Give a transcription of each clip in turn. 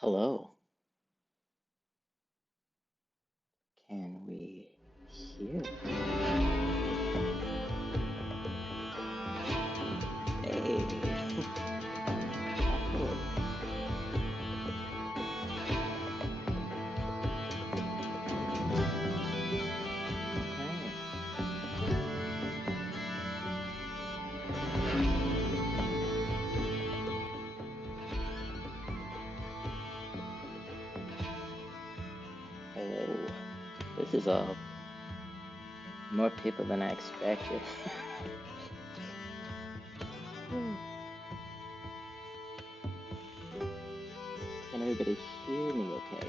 Hello, can we hear? Hey, how cool. Okay. Hello. This is more people than I expected. Can everybody hear me okay?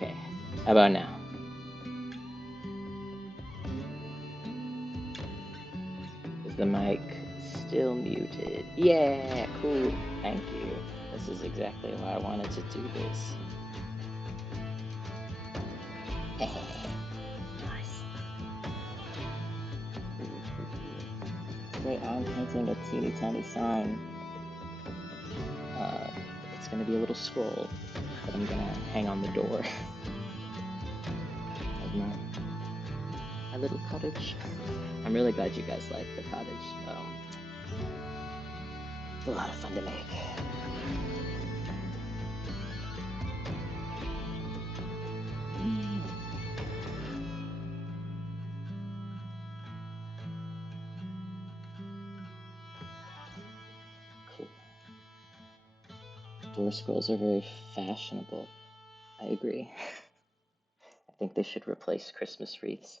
Okay. How about now? Is the mic still muted? Yeah, cool. Thank you. This is exactly why I wanted to do this. Nice. Today I'm painting a teeny tiny sign. Uh, it's gonna be a little scroll that I'm gonna hang on the door of my little cottage. I'm really glad you guys like the cottage. It's a lot of fun to make. Cool. Door scrolls are very fashionable. I agree. I think they should replace Christmas wreaths.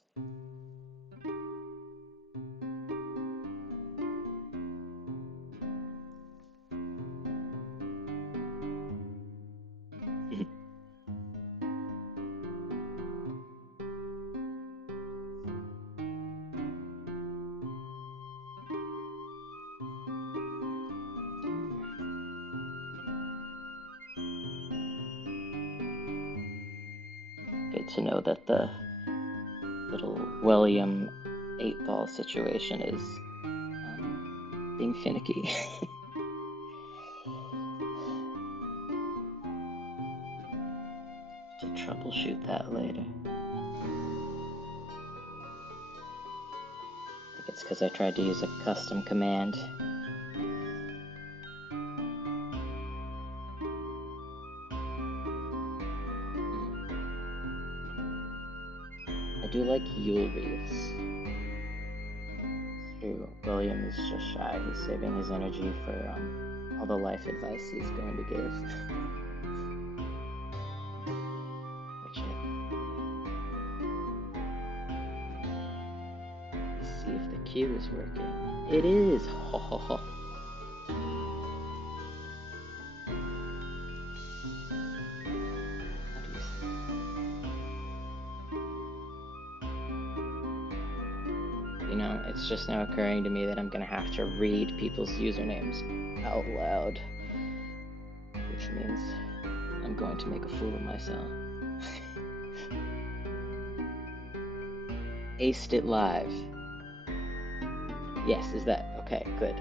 Good to know that the little William 8-ball situation is being finicky. To troubleshoot that later. I think it's because I tried to use a custom command. I do like Yule wreaths. True, William is just shy. He's saving his energy for all the life advice he's going to give. Which let's see if the cue is working. It is! Ho ho ho. You know, it's just now occurring to me that I'm gonna have to read people's usernames out loud. Which means I'm going to make a fool of myself. Aced it live. Yes, is that okay? Good.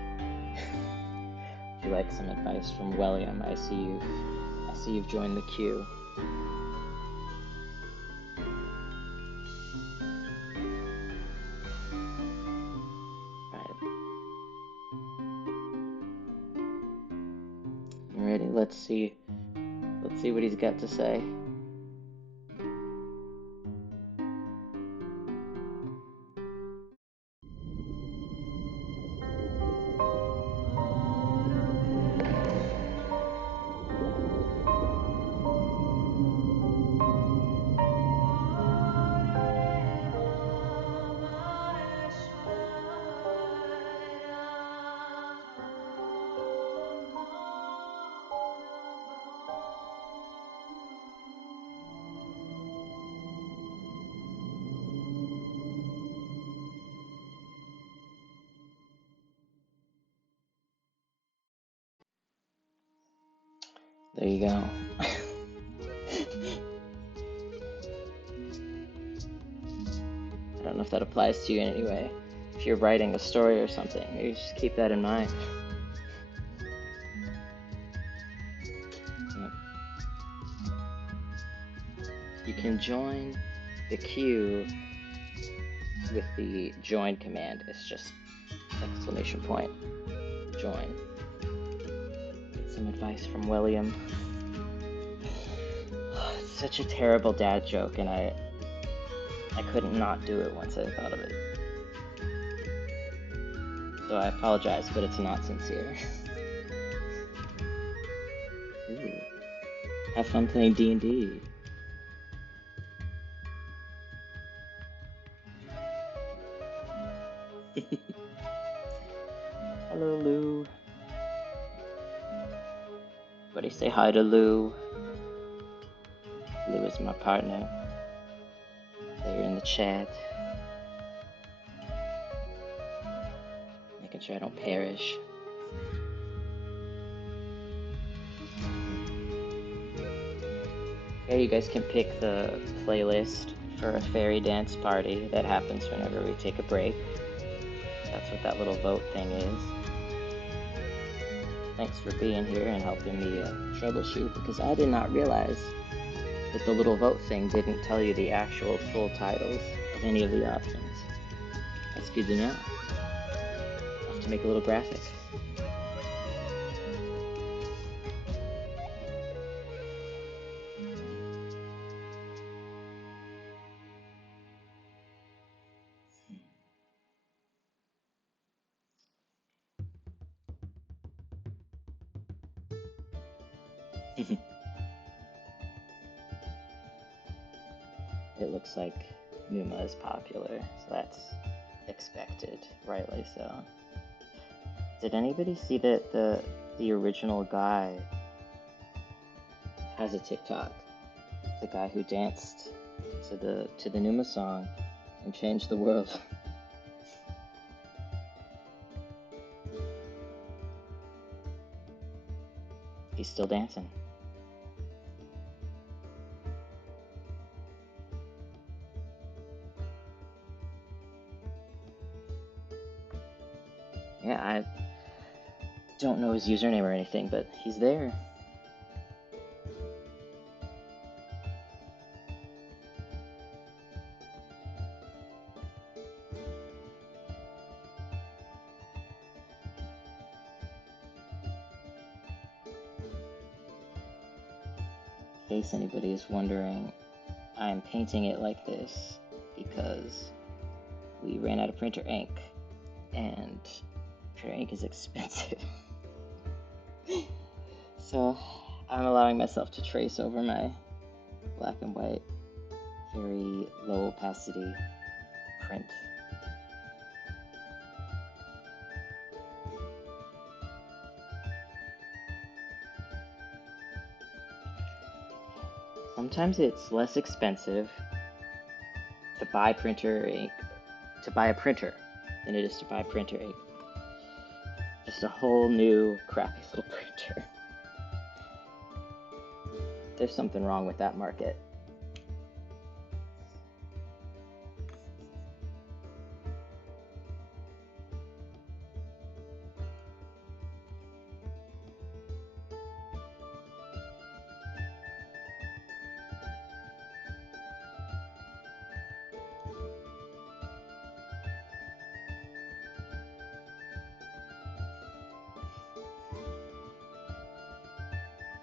Would you like some advice from William? I see you've joined the queue. Right. You ready? Let's see what he's got to say. There you go. I don't know if that applies to you in any way. If you're writing a story or something, maybe just keep that in mind. Yep. You can join the queue with the join command. It's just exclamation point, join. Get some advice from William. It's such a terrible dad joke, and I couldn't not do it once I thought of it. So I apologize, but it's not sincere. Ooh. Have fun playing D&D. Hello, Lou. Everybody say hi to Lou. Lou is my partner. They're in the chat. Making sure I don't perish. Okay, you guys can pick the playlist for a fairy dance party that happens whenever we take a break. That's what that little vote thing is. Thanks for being here and helping me troubleshoot, because I did not realize that the little vote thing didn't tell you the actual full titles of any of the options. That's good to know. I'll have to make a little graphic. It looks like Numa is popular, so that's expected, rightly so. Did anybody see that the original guy has a TikTok? The guy who danced to the Numa song and changed the world. He's still dancing. Yeah, I don't know his username or anything, but he's there. In case anybody is wondering, I'm painting it like this because we ran out of printer ink, and printer ink is expensive. So I'm allowing myself to trace over my black and white, very low opacity print. Sometimes it's less expensive to buy printer ink, to buy a printer, than it is to buy printer ink. Just a whole new crappy little printer. There's something wrong with that market.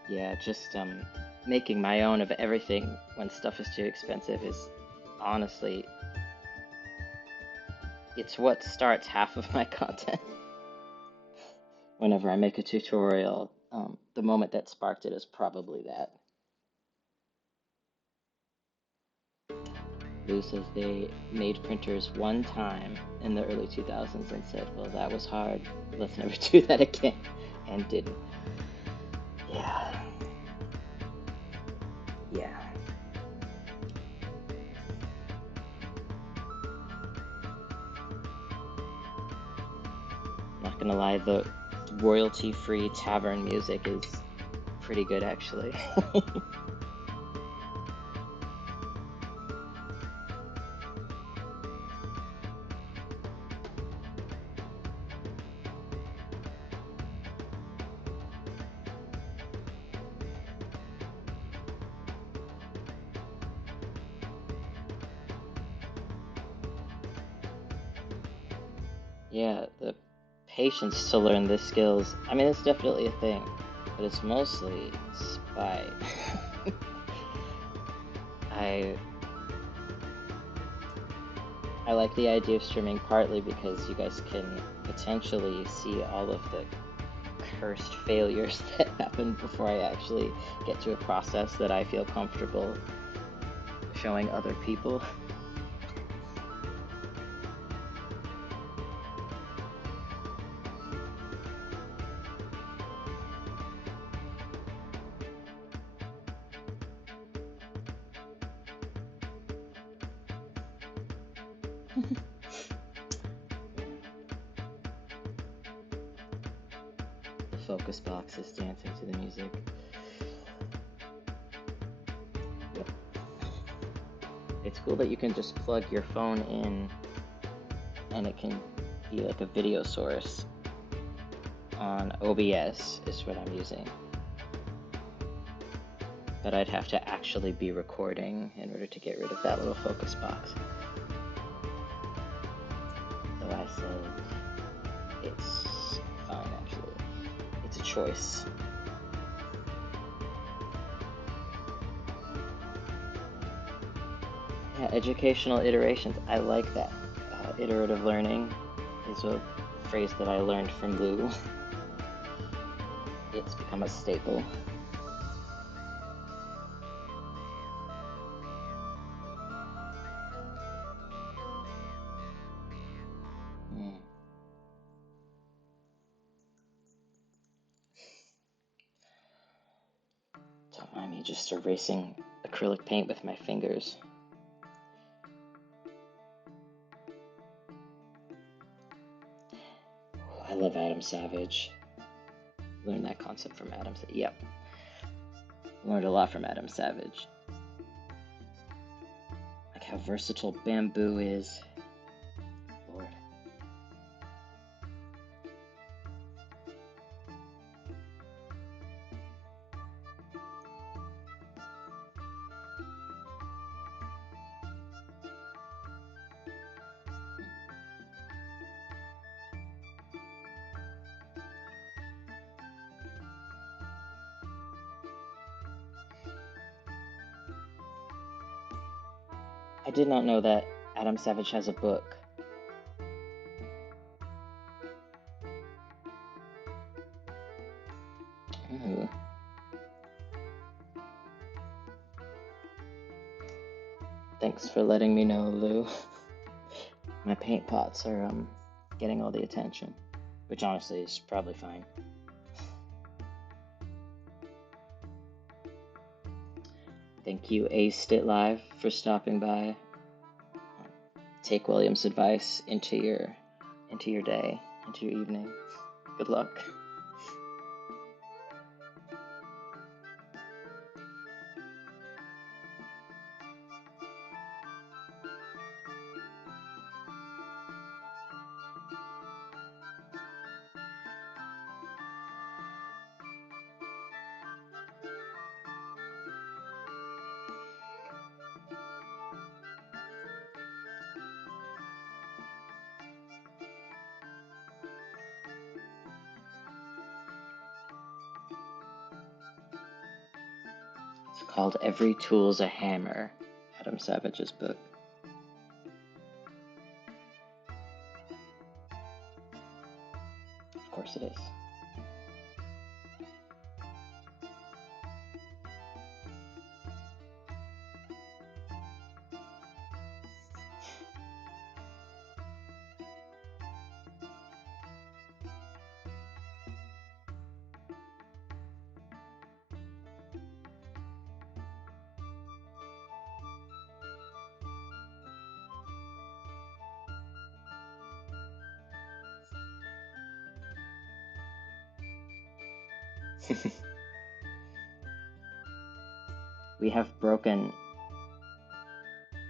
Yeah, just making my own of everything when stuff is too expensive is honestly, it's what starts half of my content. Whenever I make a tutorial, the moment that sparked it is probably that. Lou says they made printers one time in the early 2000s and said, well, that was hard. Let's never do that again. And didn't. Yeah. Yeah. Not gonna lie, the royalty-free tavern music is pretty good, actually. Yeah, the patience to learn the skills. I mean, it's definitely a thing, but it's mostly spite. I I like the idea of streaming partly because you guys can potentially see all of the cursed failures that happen before I actually get to a process that I feel comfortable showing other people. The focus box is dancing to the music. Yep. It's cool that you can just plug your phone in and it can be like a video source on OBS is what I'm using. But I'd have to actually be recording in order to get rid of that little focus box. So I said, it's fine actually. It's a choice. Yeah, educational iterations. I like that. Iterative learning is a phrase that I learned from Lou. It's become a staple. Don't mind me just erasing acrylic paint with my fingers. I love Adam Savage. Learned that concept from Adam Savage. Yep. Learned a lot from Adam Savage. Like how versatile bamboo is. Lord. I did not know that Adam Savage has a book. Ooh. Thanks for letting me know, Lou. My paint pots are getting all the attention, which honestly is probably fine. Thank you, Aced It Live, for stopping by. Take William's advice into your day, into your evening. Good luck. It's called Every Tool's a Hammer, Adam Savage's book. Of course it is. we have broken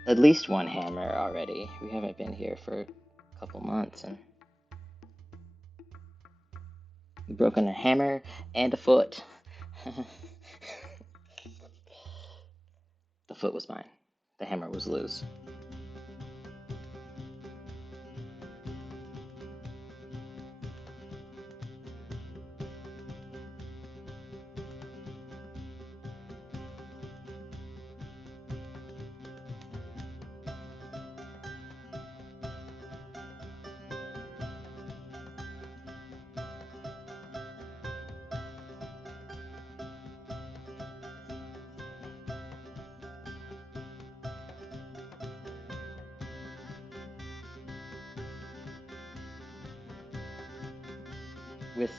at least one hammer already. We haven't been here for a couple months, and we've broken a hammer and a foot. The foot was mine. The hammer was Lou's. With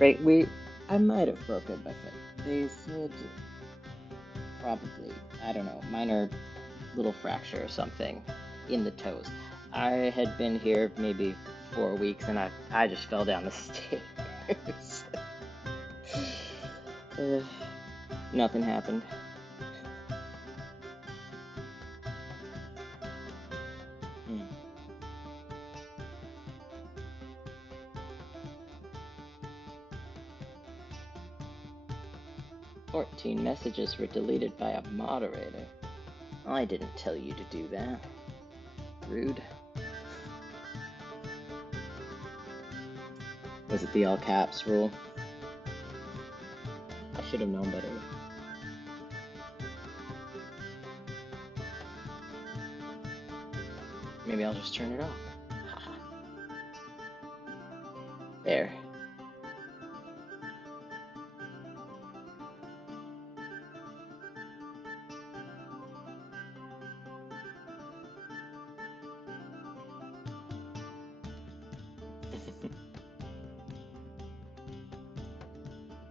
right, I might have broken my foot. They said probably, I don't know, minor little fracture or something in the toes. I had been here maybe 4 weeks, and I just fell down the stairs. Nothing happened. 14 messages were deleted by a moderator. I didn't tell you to do that. Rude. Was it the all caps rule? I should have known better. Maybe I'll just turn it off. There.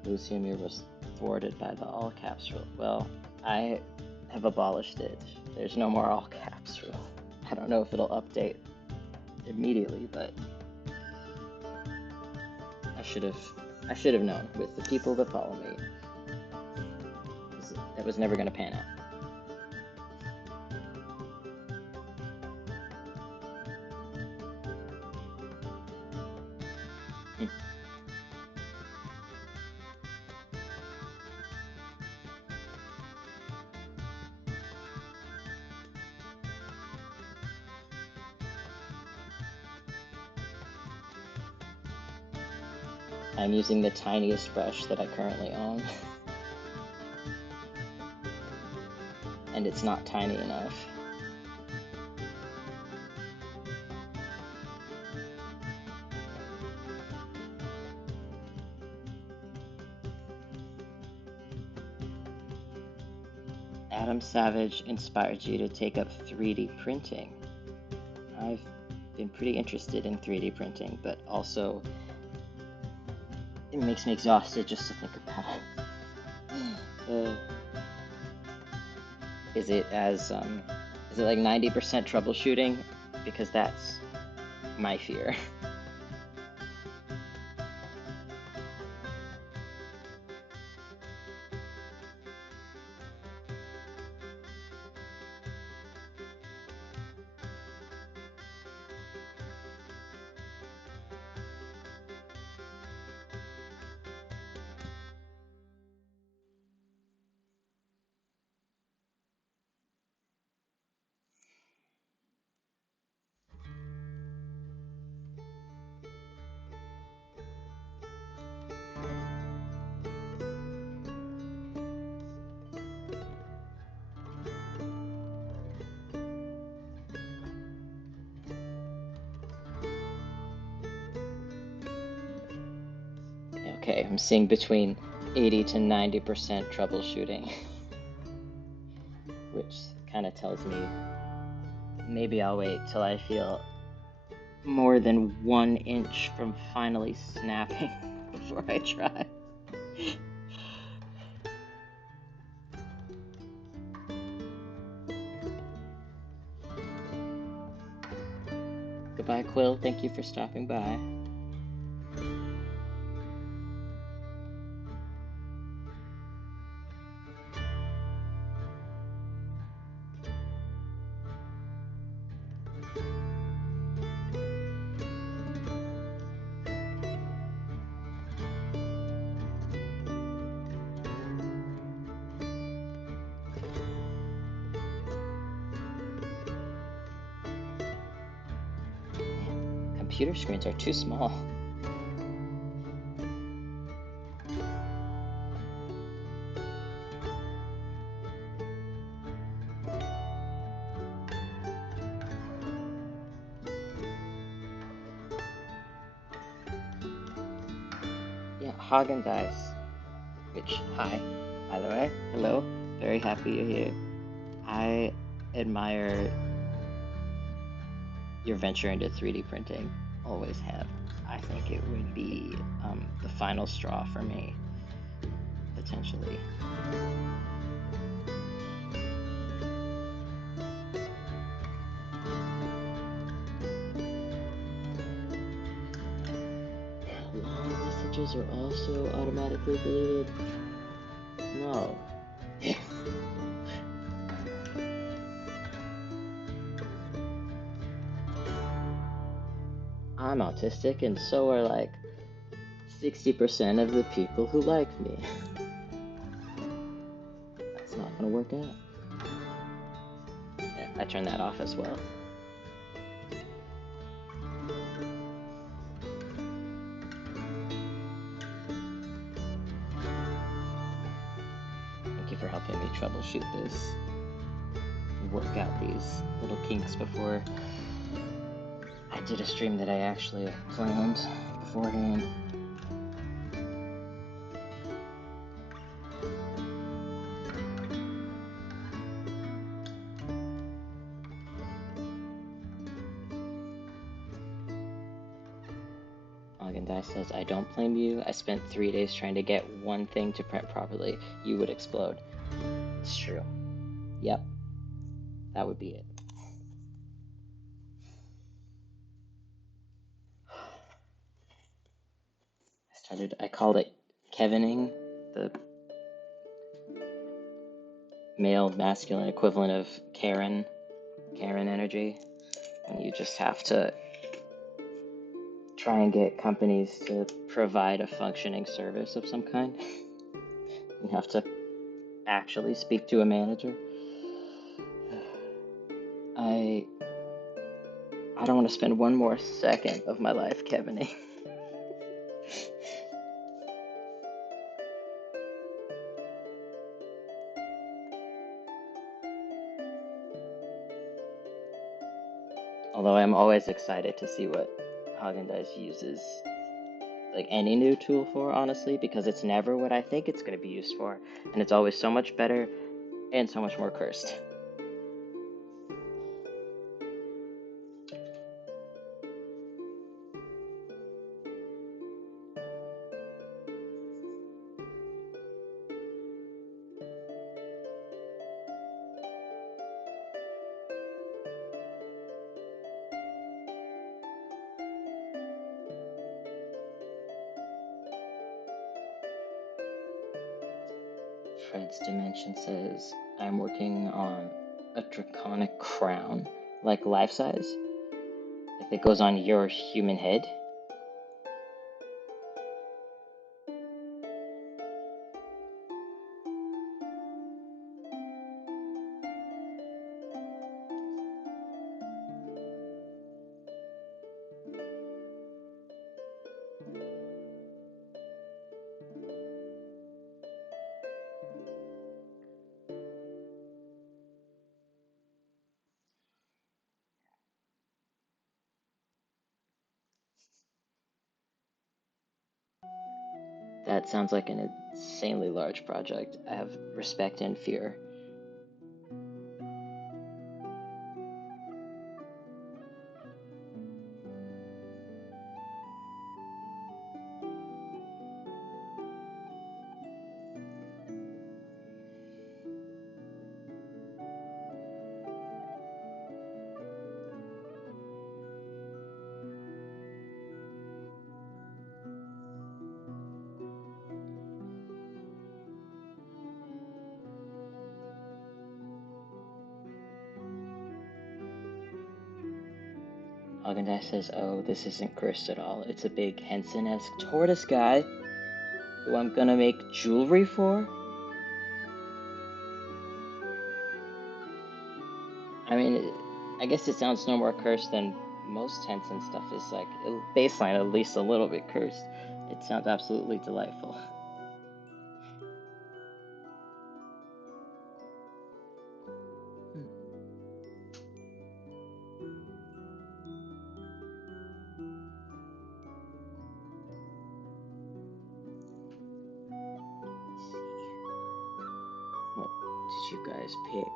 Luciumir was thwarted by the all caps rule. Well, I have abolished it. There's no more all caps rule. I don't know if it'll update immediately, but I should have known with the people that follow me. That was never going to pan out. I'm using the tiniest brush that I currently own. And it's not tiny enough. Adam Savage inspired you to take up 3D printing. I've been pretty interested in 3D printing, but also it makes me exhausted just to think about it. Is it like 90% troubleshooting? Because that's my fear. Okay, I'm seeing between 80 to 90% troubleshooting, which kind of tells me maybe I'll wait till I feel more than 1 inch from finally snapping before I try. Goodbye, Quill. Thank you for stopping by. computer screens are too small. Yeah, Hagen Dice. Which, hi, by the way, hello. Very happy you're here. I admire your venture into 3D printing. Always have. I think it would be the final straw for me, potentially. Long messages are also automatically deleted. No. I'm autistic, and so are like 60% of the people who like me. That's not gonna work out. Yeah, I turned that off as well. Thank you for helping me troubleshoot this. Work out these little kinks before I did a stream that I actually planned beforehand. Agendai says, I don't blame you. I spent 3 days trying to get one thing to print properly. You would explode. It's true. Yep. That would be it. I called it Kevining, the male masculine equivalent of Karen energy. And you just have to try and get companies to provide a functioning service of some kind. You have to actually speak to a manager. I don't want to spend one more second of my life Kevining. Although I'm always excited to see what Haagen-Dazs uses like any new tool for, honestly, because it's never what I think it's going to be used for, and it's always so much better and so much more cursed. Fred's Dimension says, I'm working on a draconic crown, like life size, like that goes on your human head. That sounds like an insanely large project. I have respect and fear. Haagen-Dazs says, oh, this isn't cursed at all. It's a big Henson-esque tortoise guy who I'm gonna make jewelry for? I mean, I guess it sounds no more cursed than most tense and stuff is like baseline at least a little bit cursed. It sounds absolutely delightful. What did you guys pick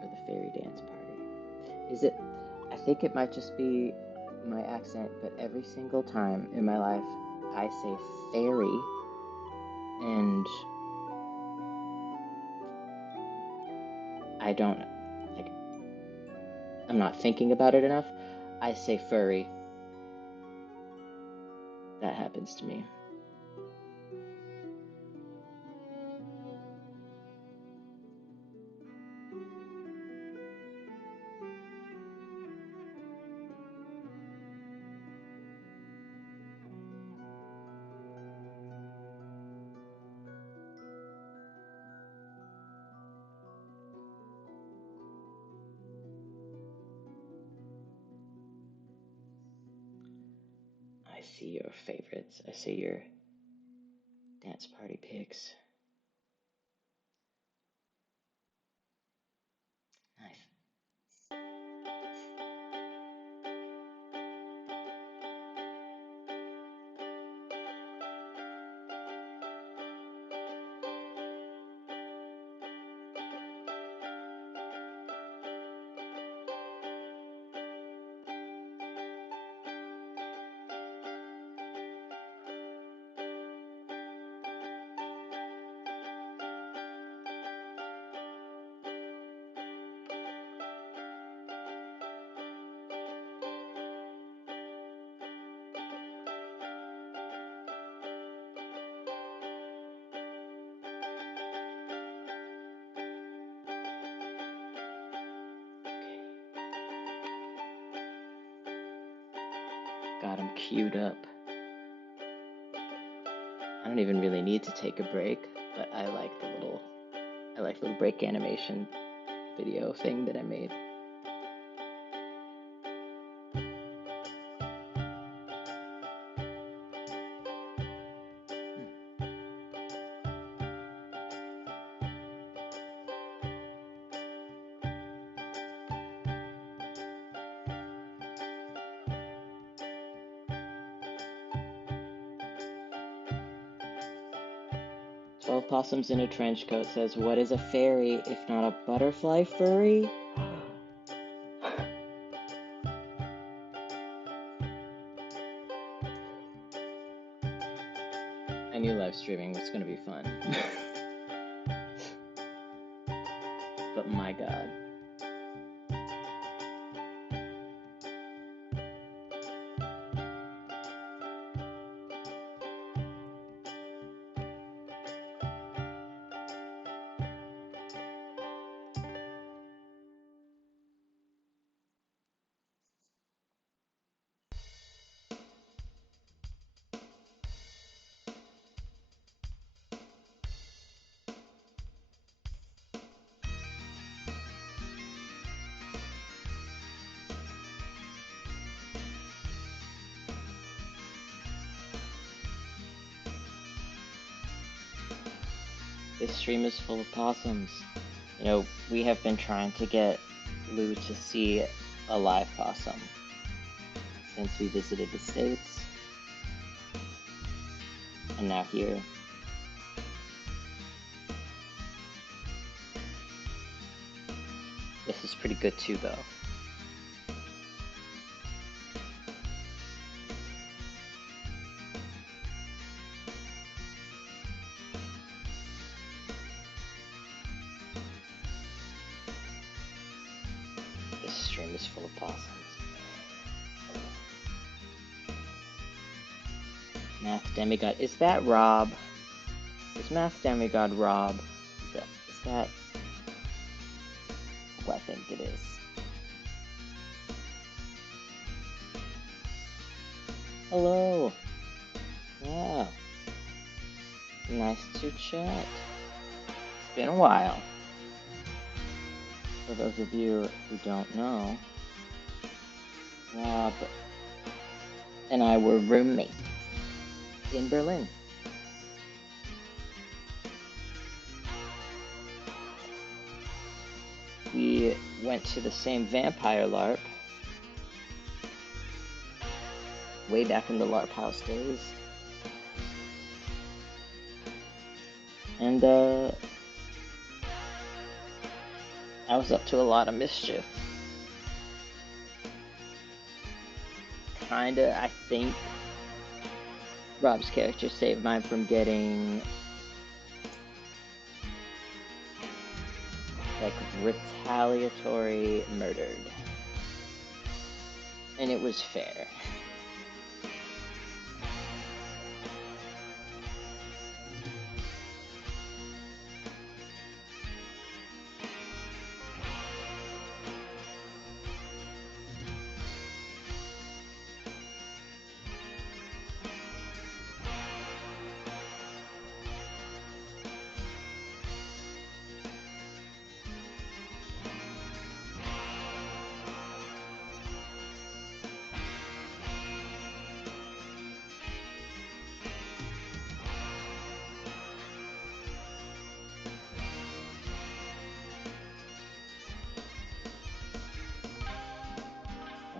for the fairy dance party? Is it? I think it might just be my accent, but every single time in my life I say fairy, and I don't like. I'm not thinking about it enough. I say furry. That happens to me. I see your favorites. I see your dance party picks. Nice. 'Got him queued up. I don't even really need to take a break, but I like the little break animation video thing that I made. 12 Possums in a Trench Coat says, "What is a fairy if not a butterfly furry?" I knew live streaming was gonna be fun. But my god. This stream is full of possums. You know, we have been trying to get Lou to see a live possum since we visited the States. And now here. This is pretty good too, though. This stream is full of possums. Math Demigod. Is that Rob? Is Math Demigod Rob? Is that who I think it is? Hello. Wow. Nice to chat. It's been a while. For those of you who don't know, Rob and I were roommates in Berlin. We went to the same vampire LARP way back in the LARP house days. And I was up to a lot of mischief. Kinda, I think Rob's character saved mine from getting like retaliatory murdered. And it was fair.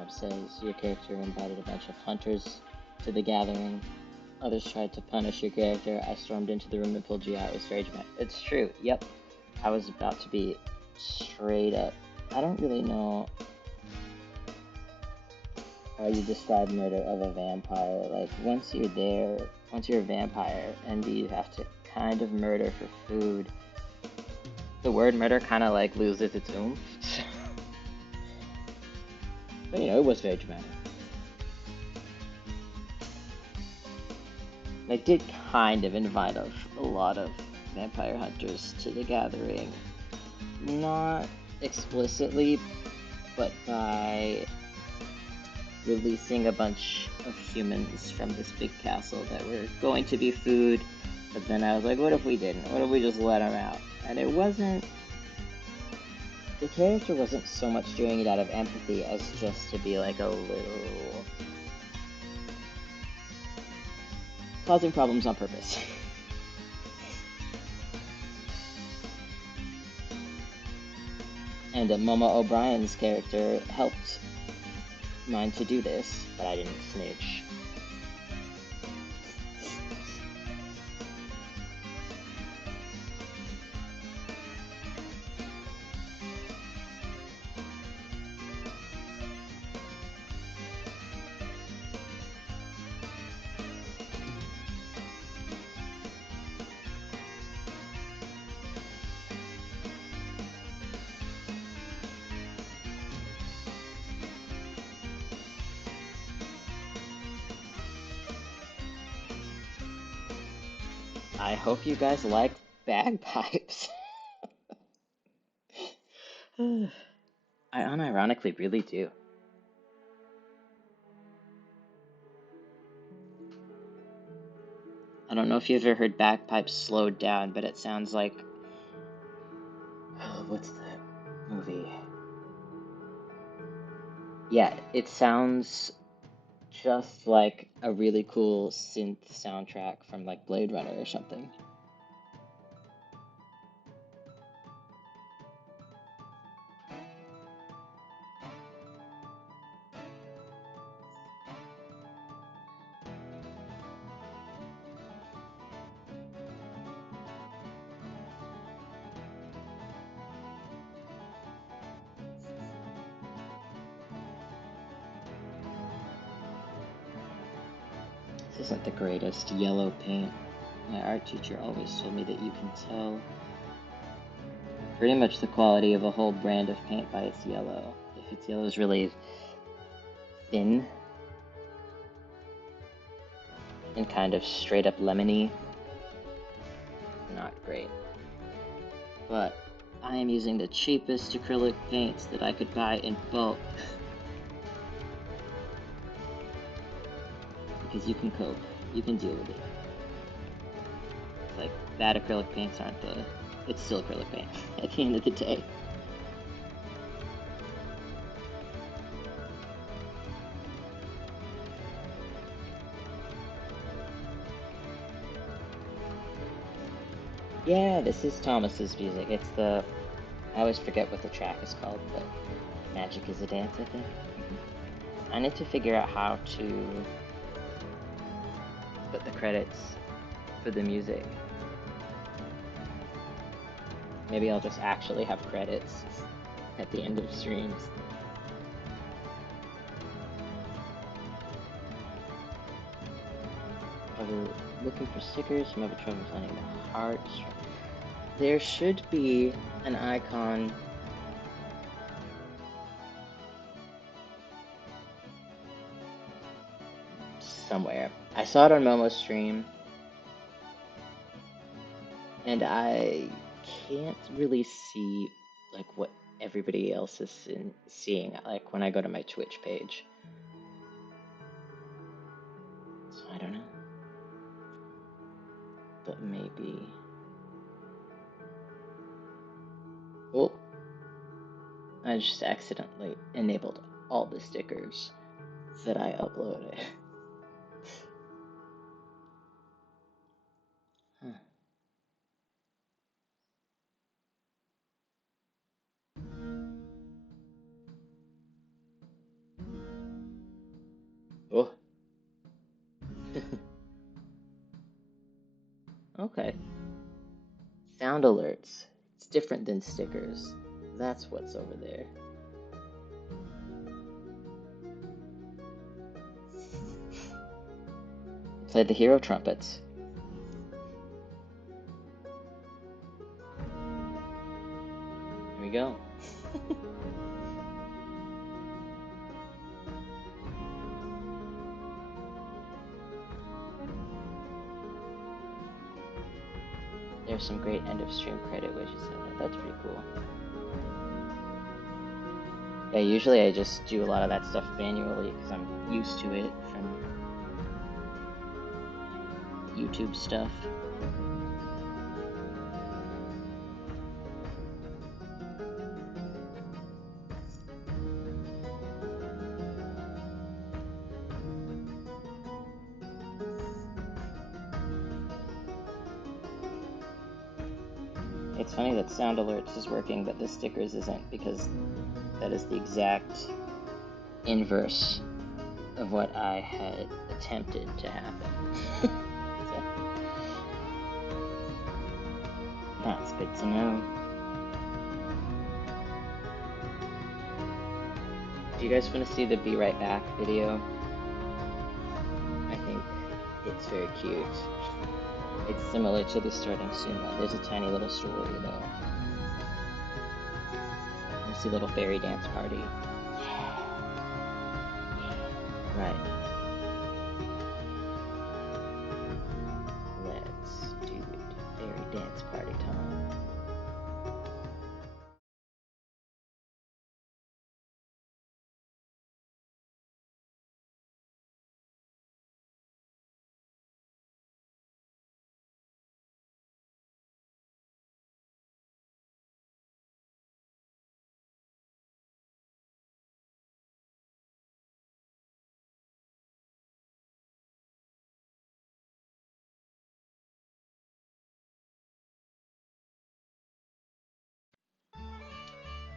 Says your character invited a bunch of hunters to the gathering. Others tried to punish your character. I stormed into the room and pulled you out. It was very dramatic. It's true. Yep. I was about to be straight up. I don't really know how you describe murder of a vampire. Like, once you're there, once you're a vampire and you have to kind of murder for food, the word murder kind of like loses its oomph. But, you know, it was very dramatic. I did kind of invite a lot of vampire hunters to the gathering. Not explicitly, but by releasing a bunch of humans from this big castle that were going to be food. But then I was like, what if we didn't? What if we just let them out? And it wasn't... The character wasn't so much doing it out of empathy as just to be like a little... causing problems on purpose. And Momo O'Brien's character helped mine to do this, but I didn't snitch. I hope you guys like bagpipes. I unironically really do. I don't know if you've ever heard bagpipes slowed down, but it sounds like... what's that movie? Yeah, it sounds just like a really cool synth soundtrack from like Blade Runner or something. This isn't the greatest yellow paint. My art teacher always told me that you can tell pretty much the quality of a whole brand of paint by its yellow. If its yellow is really thin and kind of straight up lemony, not great. But I am using the cheapest acrylic paints that I could buy in bulk. Because you can cope. You can deal with it. Like, bad acrylic paints aren't the... It's still acrylic paint at the end of the day. Yeah, this is Thomas's music. It's the... I always forget what the track is called, but Magic is a Dance, I think. I need to figure out how to put the credits for the music. Maybe I'll just actually have credits at the end of streams. I was looking for stickers from every trouble finding the heart. There should be an icon somewhere. I saw it on Momo's stream, and I can't really see like what everybody else is seeing, like when I go to my Twitch page. So I don't know, but maybe. Oh, I just accidentally enabled all the stickers that I uploaded. Huh. Oh. Okay. Sound alerts. It's different than stickers. That's what's over there. Play the hero trumpets. Here we go. There's some great end of stream credit widgets in there. That's pretty cool. Yeah, usually I just do a lot of that stuff manually because I'm used to it from YouTube stuff. It's funny that sound alerts is working, but the stickers isn't, because that is the exact inverse of what I had attempted to happen. So, that's good to know. Do you guys want to see the Be Right Back video? I think it's very cute. It's similar to the Starting Soon one. There's a tiny little story though. You see a little fairy dance party. Right. Let's do it. Fairy dance party time.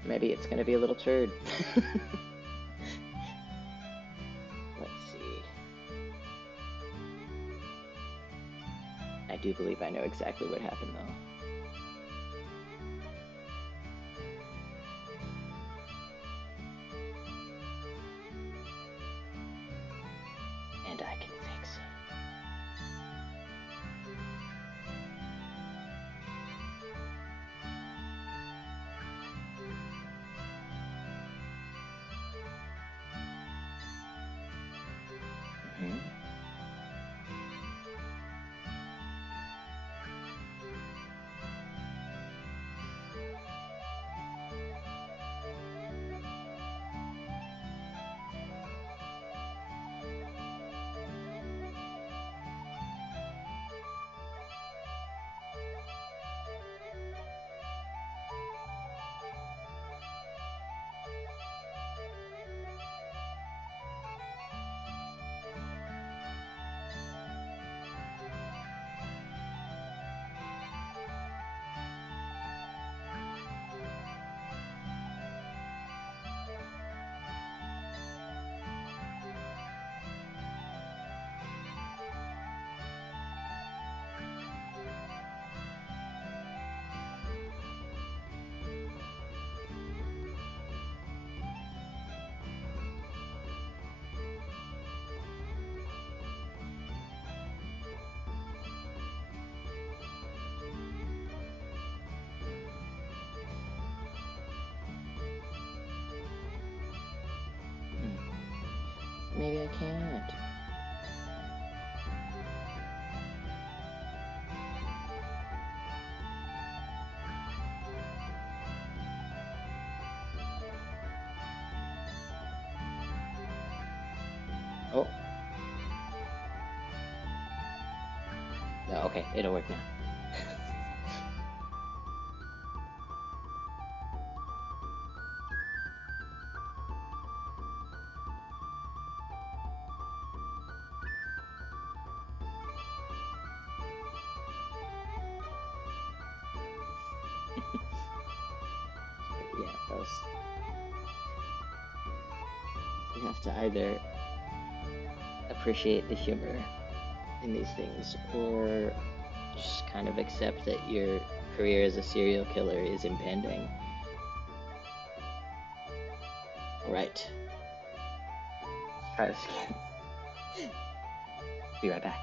Maybe it's gonna be a little turd. Let's see. I do believe I know exactly what happened though. And I can fix it. No, okay, it'll work now. Yeah, that was. You have to either appreciate the humor in these things or just kind of accept that your career as a serial killer is impending. Alright, try this again. Be right back.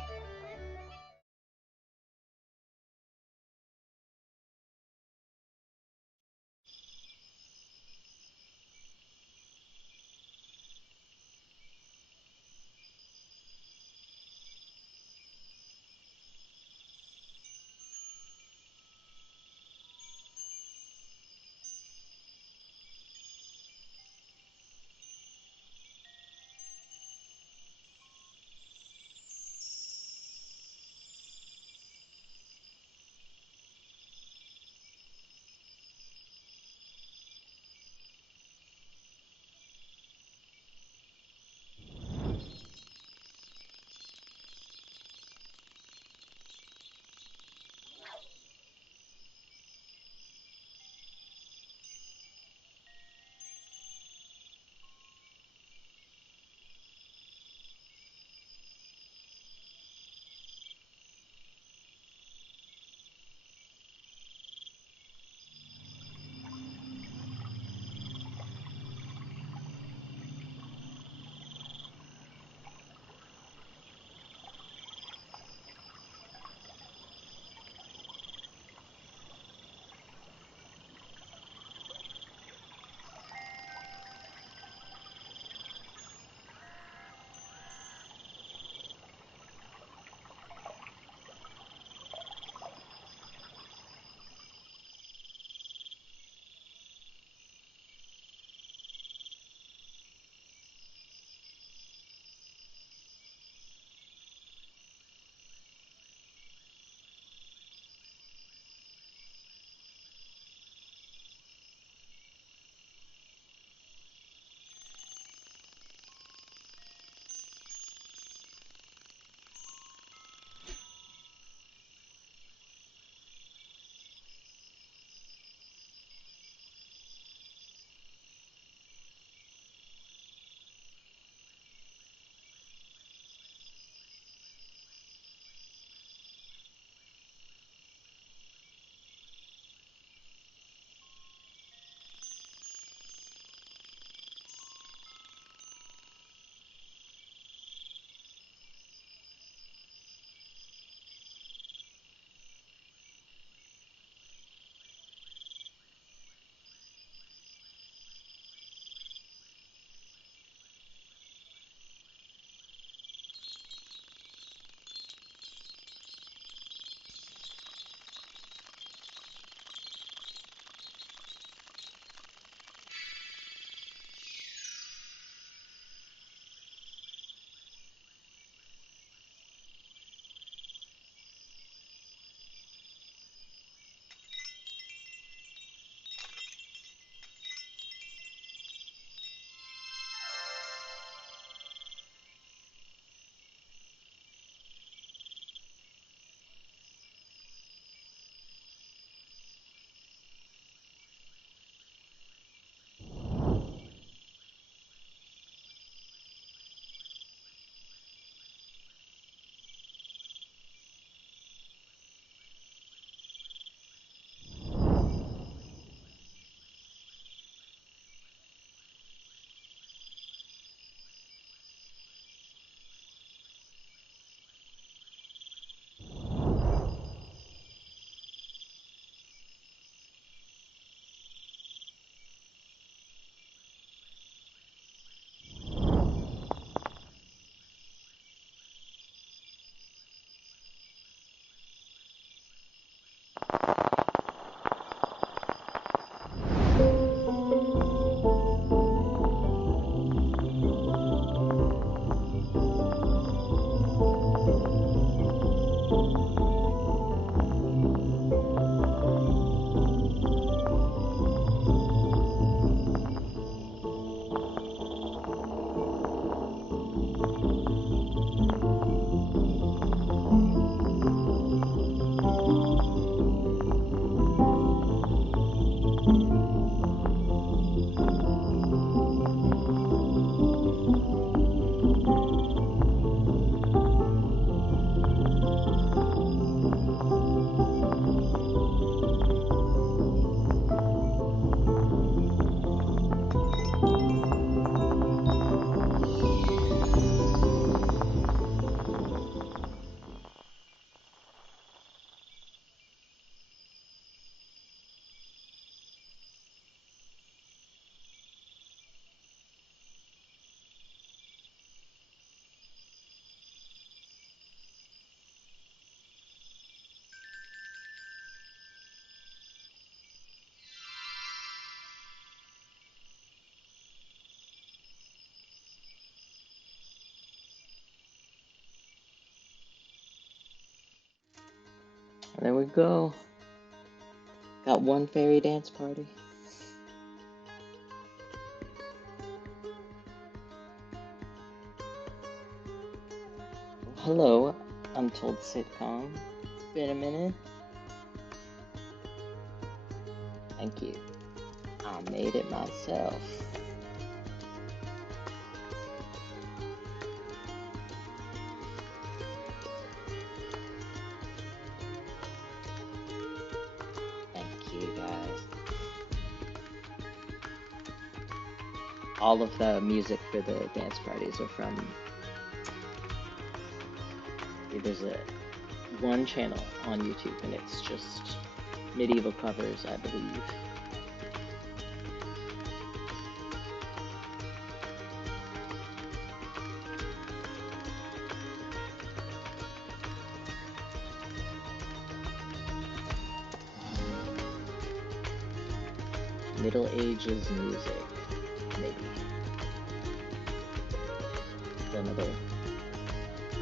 There we go. Got one fairy dance party. Hello, Untold Sitcom. It's been a minute. Thank you. I made it myself. Thank you, guys. All of the music for the dance parties are from... There's one channel on YouTube, and it's just medieval covers, I believe. Middle Ages music, maybe. Another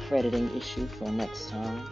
crediting issue for next time.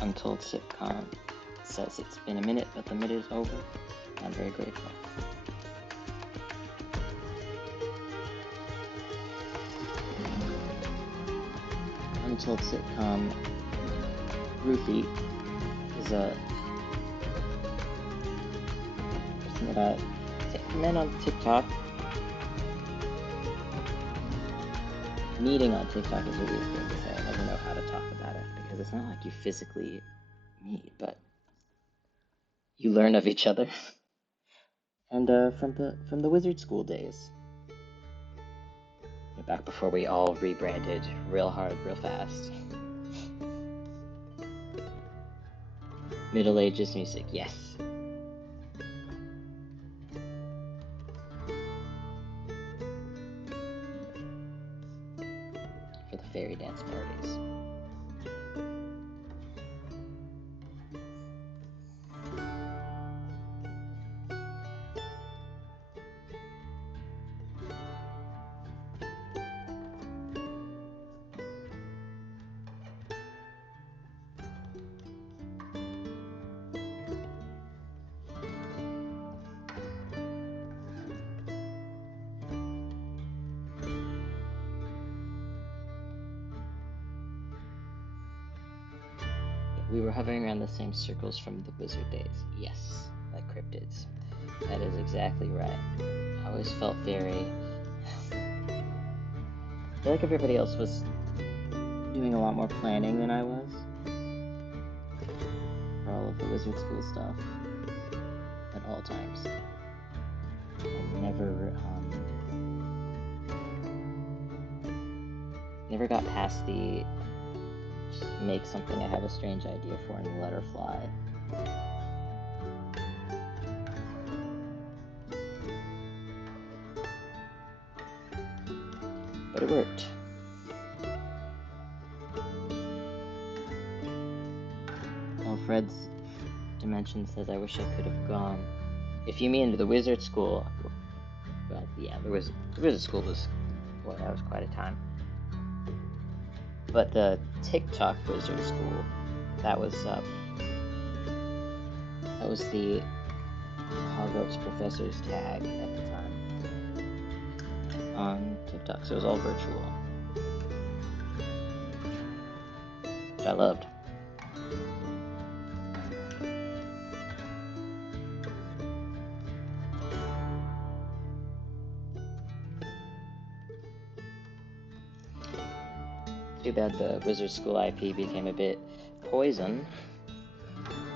Untold Sitcom says it's been a minute, but the minute is over. I'm very grateful. Untold Sitcom Ruthie is a person that I met on TikTok. Meeting on TikTok is a weird thing to say. I never know how to talk about it because it's not like you physically meet, but you learn of each other. And from the Wizard School days, back before we all rebranded real hard, real fast. Middle Ages music, yes. For the fairy dance parties. We were hovering around the same circles from the wizard days. Yes, like cryptids. That is exactly right. I always felt very... I feel like everybody else was doing a lot more planning than I was. For all of the wizard school stuff. At all times. I never got past the... make something I have a strange idea for and let her fly. But it worked. Well, Fred's Dimension says, I wish I could have gone. If you mean the wizard school, well, yeah, the wizard school was, boy, that was quite a time. But the TikTok wizard school, that was the Hogwarts professor's tag at the time on TikTok, so it was all virtual. I loved. Too bad the Wizard School IP became a bit poison,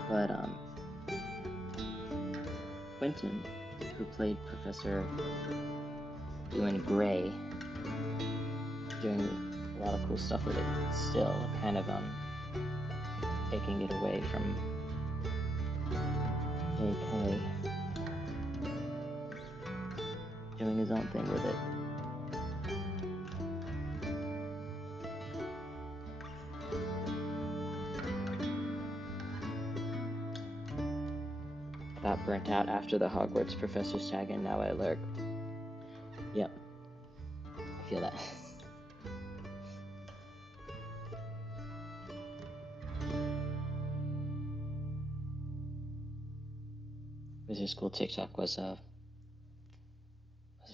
but Quentin, who played Professor Ewan Gray, doing a lot of cool stuff with it, still kind of taking it away from JK, doing his own thing with it. Got burnt out after the Hogwarts Professor's tag, and now I lurk. Yep, I feel that. Wizard School TikTok was a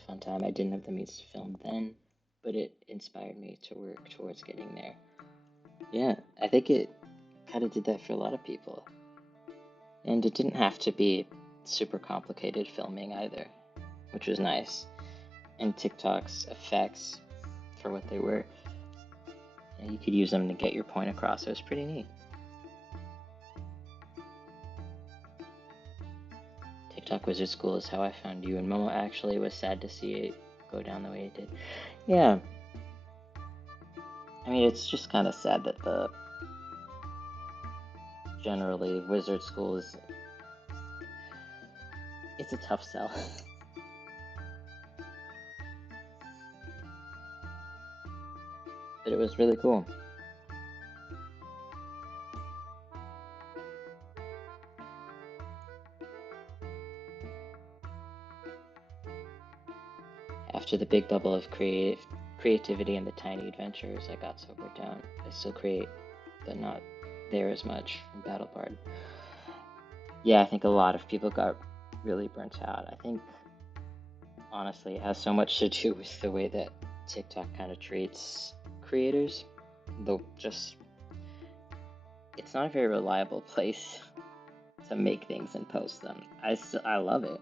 fun time. I didn't have the means to film then, but it inspired me to work towards getting there. Yeah, I think it kind of did that for a lot of people. And it didn't have to be super complicated filming either, which was nice. And TikTok's effects, for what they were, yeah, you could use them to get your point across. It was pretty neat. TikTok Wizard School is how I found you, and Momo actually was sad to see it go down the way it did. Yeah. I mean, it's just kind of sad that generally Wizard School it's a tough sell. But it was really cool. After the big bubble of creativity and the tiny adventures, I got sobered down. I still create, but not there as much in Battle Bard. Yeah, I think a lot of people got really burnt out. I think, honestly, it has so much to do with the way that TikTok kind of treats creators. Though it's not a very reliable place to make things and post them. I love it.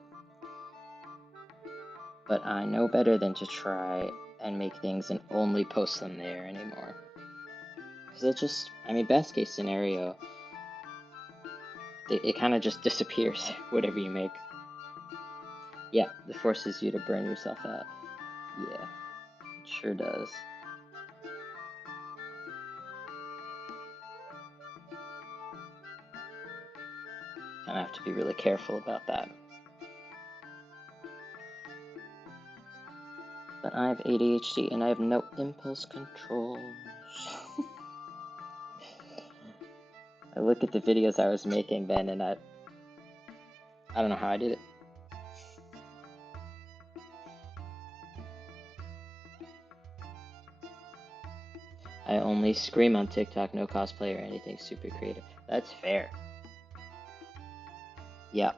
But I know better than to try and make things and only post them there anymore. Because best case scenario, it kind of just disappears, whatever you make. Yeah, it forces you to burn yourself out. Yeah, it sure does. I have to be really careful about that. But I have ADHD and I have no impulse control. I look at the videos I was making then and I don't know how I did it. I only scream on TikTok, no cosplay or anything super creative. That's fair. Yeah.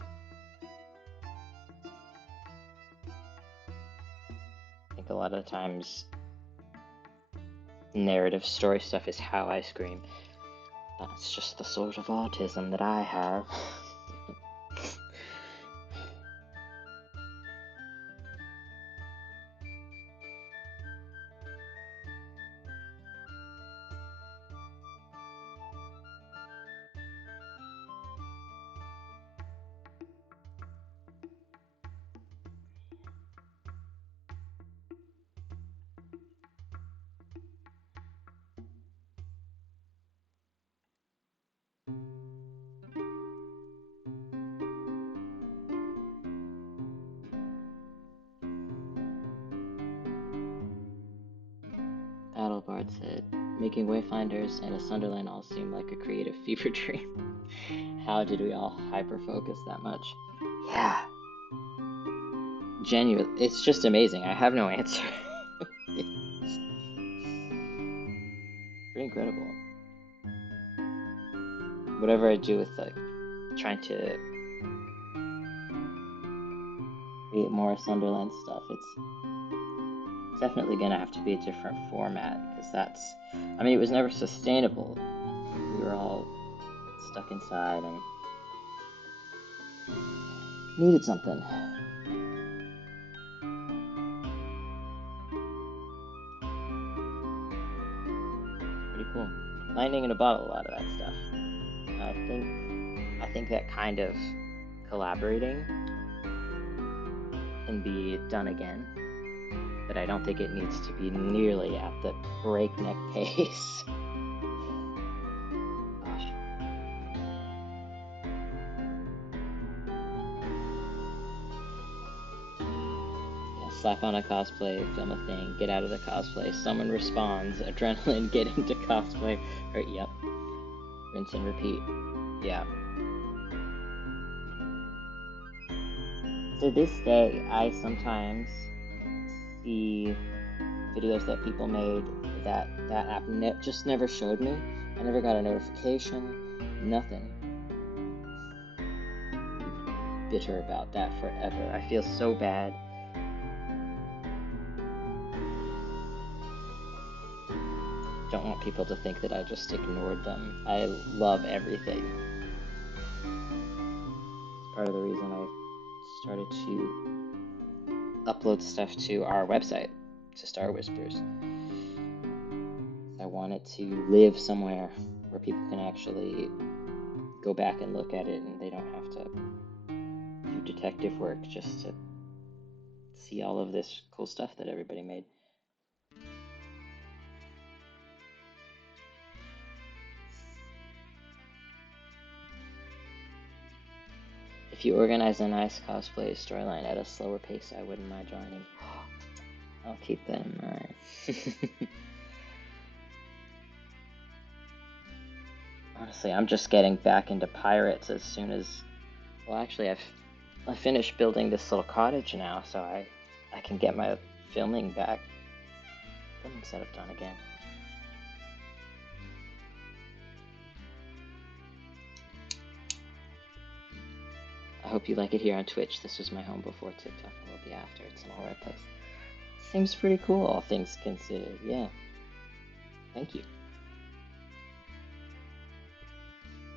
I think a lot of the times narrative story stuff is how I scream. That's just the sort of autism that I have. Battlebard said, making Wayfinders and a Sunderland all seem like a creative fever dream. How did we all hyper-focus that much? Yeah. Genuine. It's just amazing. I have no answer. It's pretty incredible. Whatever I do with trying to create more Sunderland stuff, it's definitely gonna have to be a different format, because it was never sustainable we were all stuck inside and needed something. Pretty cool. Lightning in a bottle, a lot of that stuff. I think that kind of collaborating can be done again, but I don't think it needs to be nearly at the breakneck pace. Gosh. Yeah, slap on a cosplay, film a thing, get out of the cosplay, someone responds, adrenaline, get into cosplay, or yep, rinse and repeat. Yeah. To this day, I sometimes see videos that people made that app just never showed me. I never got a notification, nothing. I'm bitter about that forever. I feel so bad. Don't want people to think that I just ignored them. I love everything. It's part of the reason I started to upload stuff to our website, to Star Whispers. I want it to live somewhere where people can actually go back and look at it and they don't have to do detective work just to see all of this cool stuff that everybody made. If you organize a nice cosplay storyline at a slower pace, I wouldn't mind joining. I'll keep that in mind. Honestly, I'm just getting back into pirates as soon as... Well, actually, I finished building this little cottage now, so I can get my filming setup done again. I hope you like it here on Twitch. This was my home before TikTok and will be after. It's an alright place. Seems pretty cool, all things considered. Yeah. Thank you.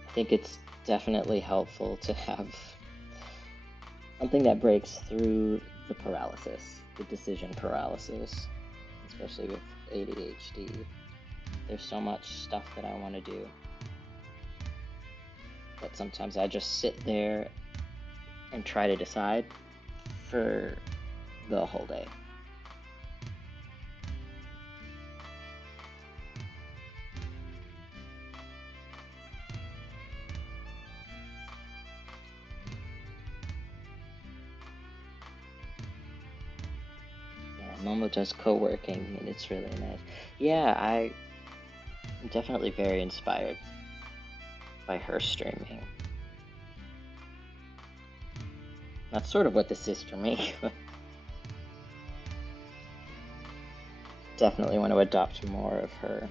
I think it's definitely helpful to have something that breaks through the paralysis, the decision paralysis, especially with ADHD. There's so much stuff that I want to do that sometimes I just sit there and try to decide for the whole day. Yeah, Momo does co-working and it's really nice. Yeah, I'm definitely very inspired by her streaming. That's sort of what this is for me. Definitely want to adopt more of her.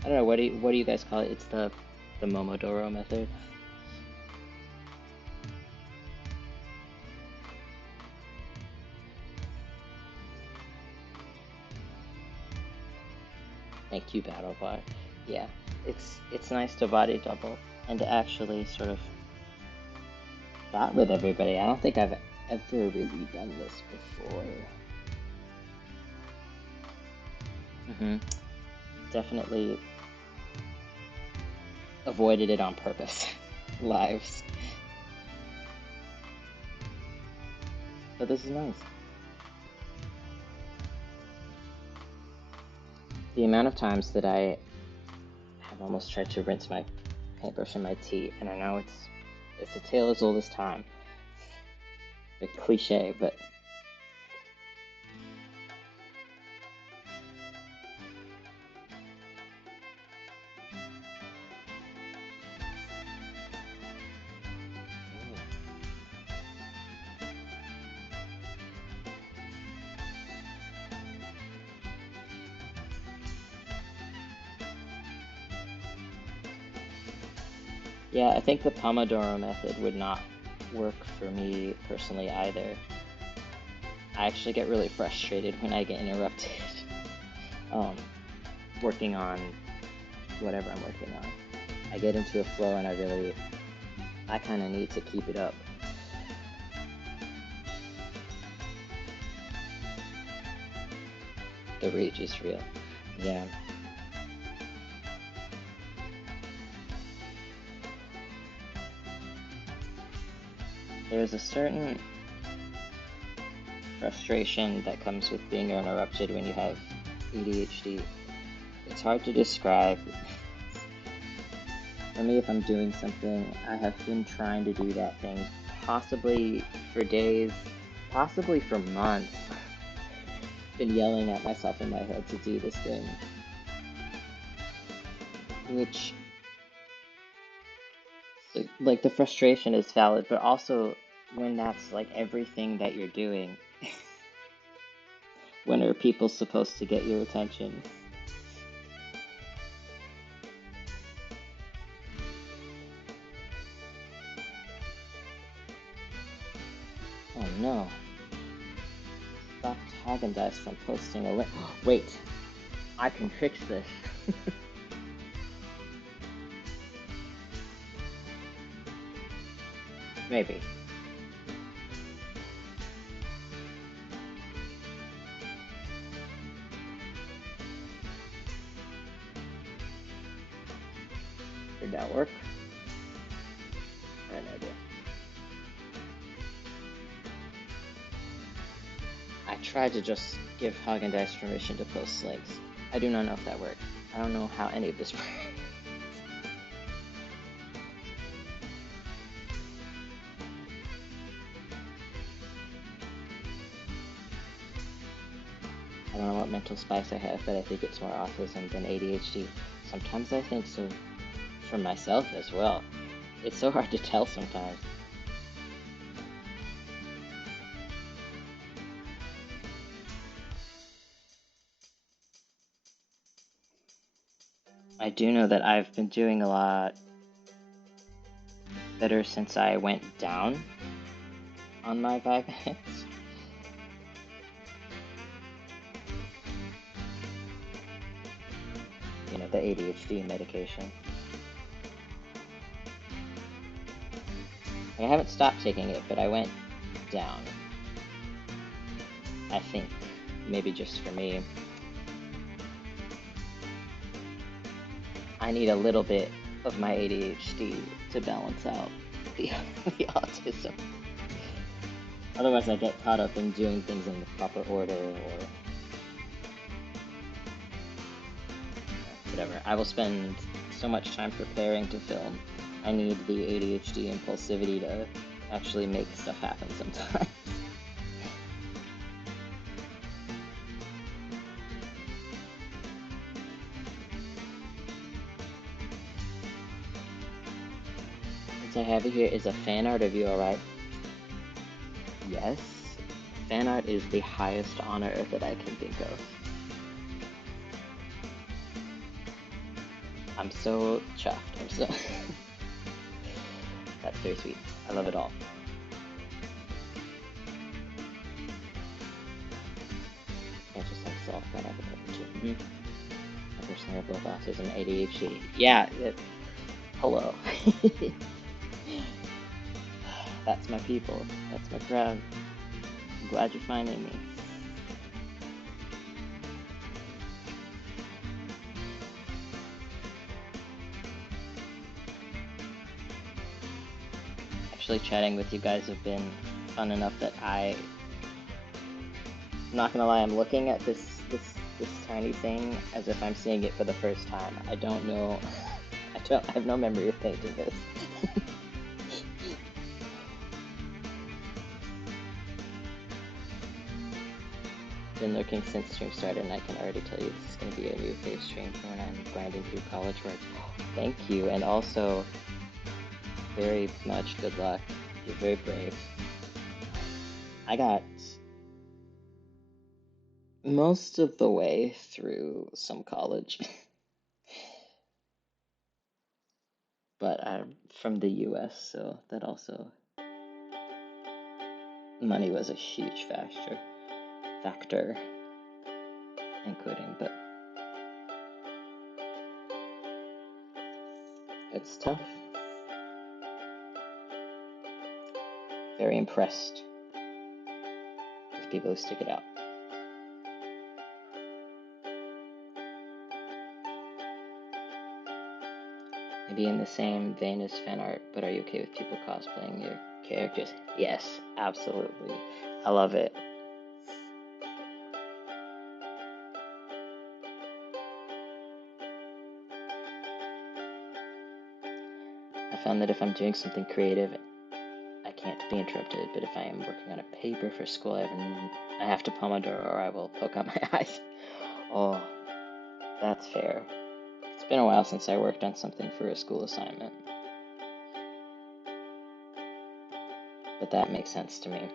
I don't know, what do you guys call it? It's the Momodoro method. Thank you, Battlebot. Yeah, it's nice to body double and to actually sort of chat with everybody. I don't think I've ever really done this before. Definitely avoided it on purpose. Lives. But this is nice. The amount of times that I have almost tried to rinse my paintbrush in my tea, and I know it's a tale as old as time. A cliche, but yeah, I think the Pomodoro method would not work for me personally either. I actually get really frustrated when I get interrupted working on whatever I'm working on. I get into a flow and I kind of need to keep it up. The reach is real. Yeah. There's a certain frustration that comes with being interrupted when you have ADHD. It's hard to describe. For me, if I'm doing something, I have been trying to do that thing possibly for days, possibly for months. Been yelling at myself in my head to do this thing, which, like, the frustration is valid, but also when that's like everything that you're doing, when are people supposed to get your attention? Oh no. Stopped Haagen-Dazs from posting a link. Wait, I can fix this. Maybe. Did that work? I have no idea. I tried to just give Haagen-Dazs permission to post links. I do not know if that worked. I don't know how any of this works. I don't know what mental spice I have, but I think it's more autism than ADHD. Sometimes I think so for myself as well. It's so hard to tell sometimes. I do know that I've been doing a lot better since I went down on my Vyvanse. You know, the ADHD medication. I haven't stopped taking it, but I went down. I think maybe just for me. I need a little bit of my ADHD to balance out the autism. Otherwise I get caught up in doing things in the proper order or whatever. I will spend so much time preparing to film. I need the ADHD impulsivity to actually make stuff happen sometimes. Since I have it here, is a fan art of you alright? Yes. Fan art is the highest honor that I can think of. I'm so chuffed. I'm so... That's very sweet. I love it all. Can't just have self that I have a too. I personally have both autism and ADHD. Yeah, hello. That's my people. That's my crowd. I'm glad you're finding me. Actually, chatting with you guys have been fun enough that I'm not gonna lie, I'm looking at this tiny thing as if I'm seeing it for the first time. I don't know. I have no memory of painting this. Been looking since stream started, and I can already tell you this is going to be a new phase stream for when I'm grinding through college work. Thank you, and also very much good luck. You're very brave. I got most of the way through some college, but I'm from the US, so that also money was a huge factor in quitting, but It's tough. Very impressed with people who stick it out. Maybe in the same vein as fan art, but are you okay with people cosplaying your characters? Yes, absolutely. I love it. I found that if I'm doing something creative, I can't be interrupted, but if I am working on a paper for school, I have to Pomodoro or I will poke out my eyes. Oh, that's fair. It's been a while since I worked on something for a school assignment, but that makes sense to me.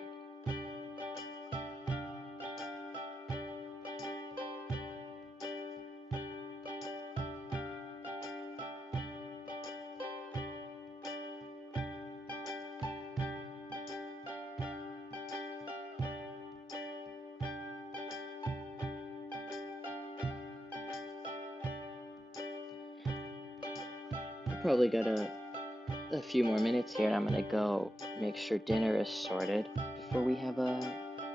I've probably got a few more minutes here, and I'm gonna go make sure dinner is sorted before we have a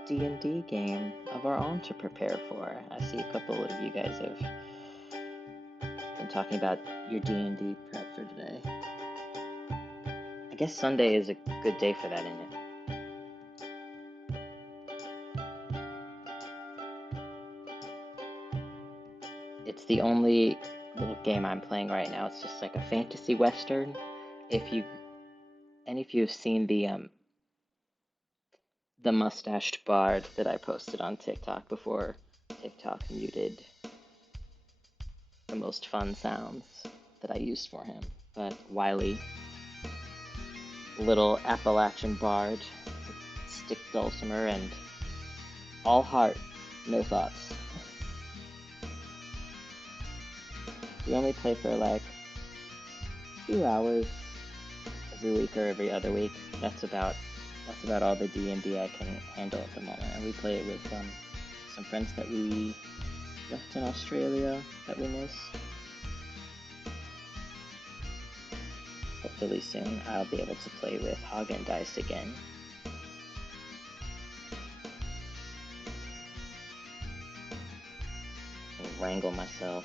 D&D game of our own to prepare for. I see a couple of you guys have been talking about your D&D prep for today. I guess Sunday is a good day for that, isn't it? It's the only little game I'm playing right now. It's just like a fantasy western. If you've seen the mustached bard that I posted on TikTok before TikTok muted the most fun sounds that I used for him. But Wiley, little Appalachian bard, stick dulcimer, and all heart, no thoughts. We only play for like 2 hours every week or every other week. That's about all the D&D I can handle at the moment. And we play it with some friends that we left in Australia that we miss. Hopefully soon I'll be able to play with Hagen Dice again. And wrangle myself.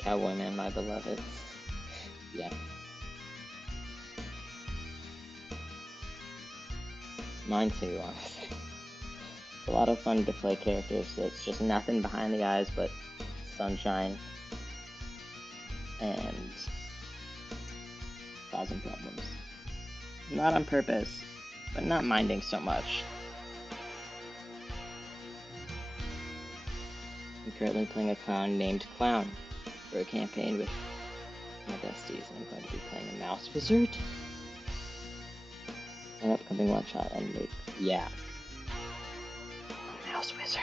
Cowboyman, my beloved. Yeah. Mine too, honestly. It's a lot of fun to play characters that's just nothing behind the eyes but sunshine and causing problems. Not on purpose, but not minding so much. I'm currently playing a clown named Clown for a campaign with my besties, and I'm going to be playing a mouse wizard. An upcoming one shot and make, yeah. A mouse wizard.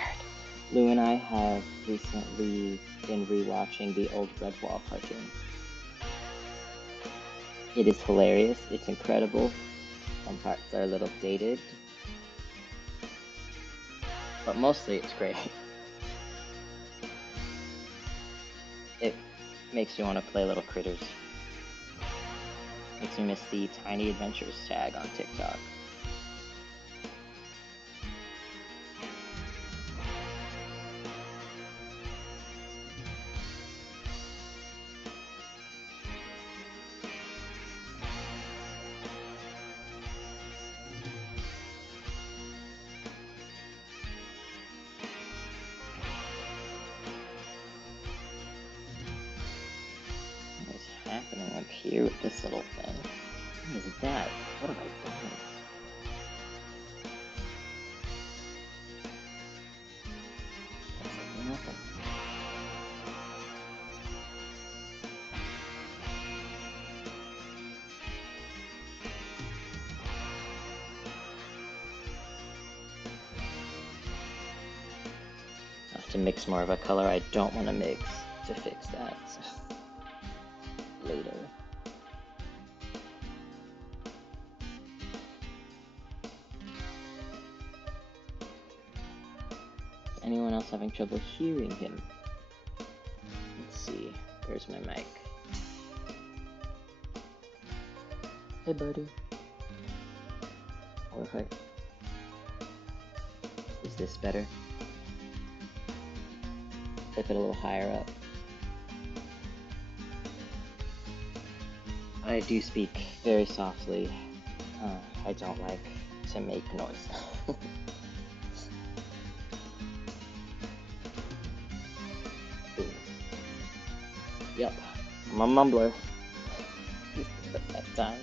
Lou and I have recently been rewatching the old Redwall cartoon. It is hilarious, it's incredible. Some parts are a little dated, but mostly it's great. It makes you want to play little critters. Makes me miss the Tiny Adventures tag on TikTok. Happening up here with this little thing? What is that? What have I done? Looks like nothing. I have to mix more of a color I don't want to mix to fix that. Later. else having trouble hearing him? Let's see. Where's my mic? Hey, buddy. Or if I... Is this better? Flip it a little higher up. I do speak very softly. I don't like to make noise. Yep, I'm a mumbler. At that time.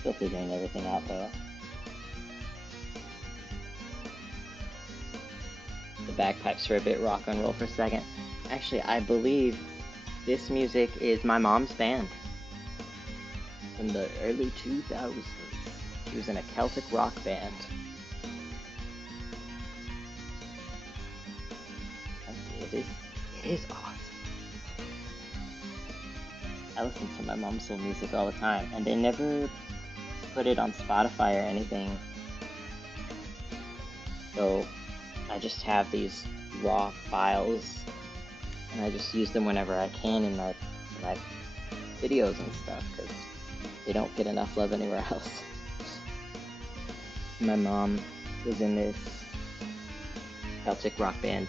Still figuring everything out though. The bagpipes were a bit rock and roll for a second. Actually, I believe this music is my mom's band. From the early 2000s. She was in a Celtic rock band. It is awesome. I listen to my mom's old music all the time, and they never put it on Spotify or anything. So I just have these raw files, and I just use them whenever I can in my videos and stuff, because they don't get enough love anywhere else. My mom was in this Celtic rock band